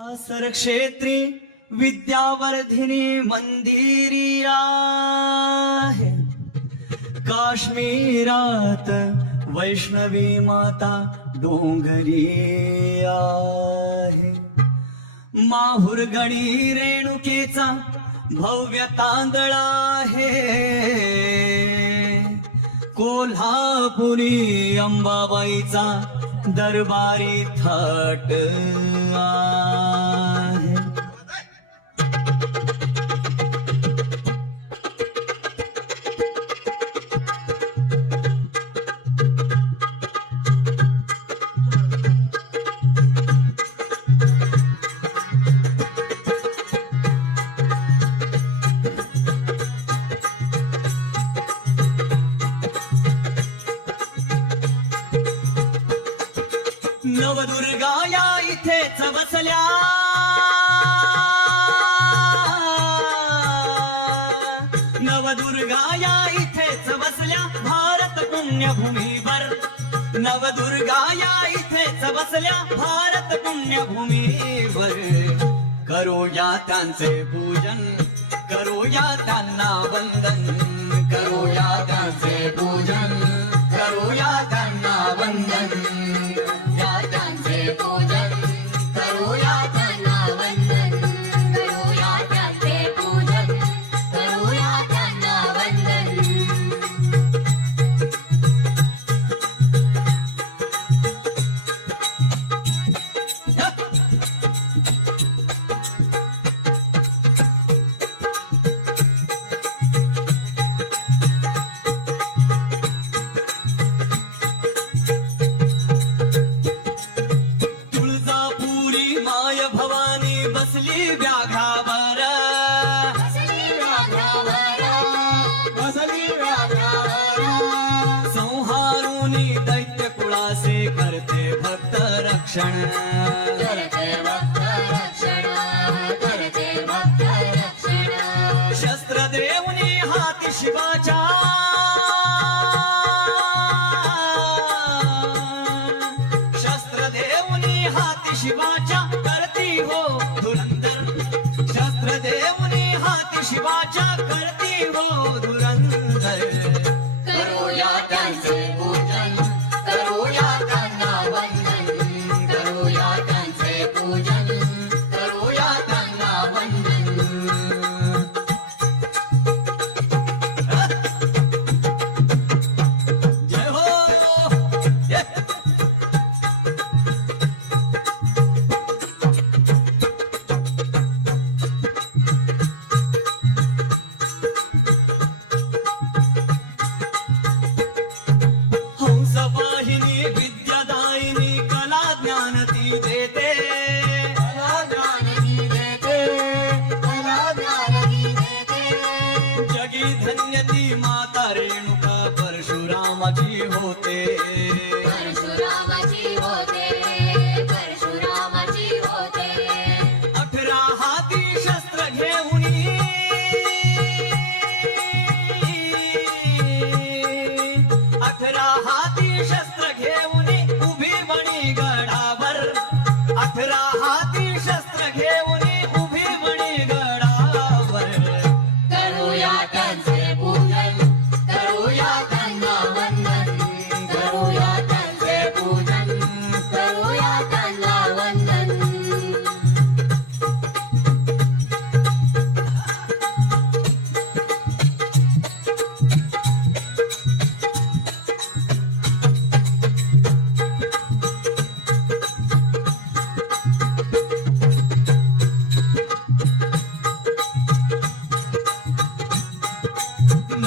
सरक्षेत्री विद्यावर्धिनी मंदिरी आहे. काश्मीरात वैष्णवी माता डोंगरी आहे. माहूर गडी रेणुकेचा भव्य तांदळा आहे. कोल्हापुरी अंबाबाईचा दरबारी थाट नवदुर्गा या इथेच बसल्या नवदुर्गा या इथेच बसल्या भारत पुण्यभूमीवर. नवदुर्गा या इथेच बसल्या भारत पुण्यभूमीवर. करूया त्यांचे पूजन करूया त्यांना वंदन. દર્શન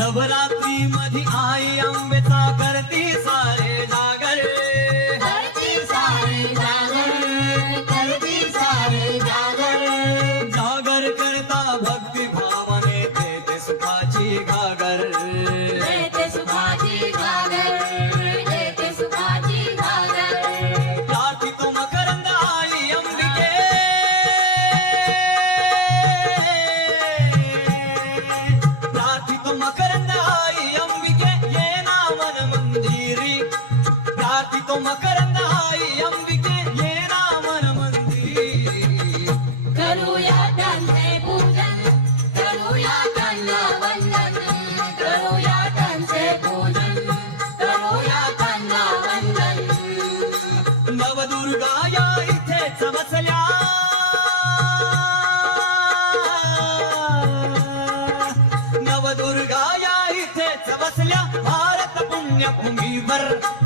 नवरात्री मधी आई आंबेचा करती सारे जागरे ya pungi ber.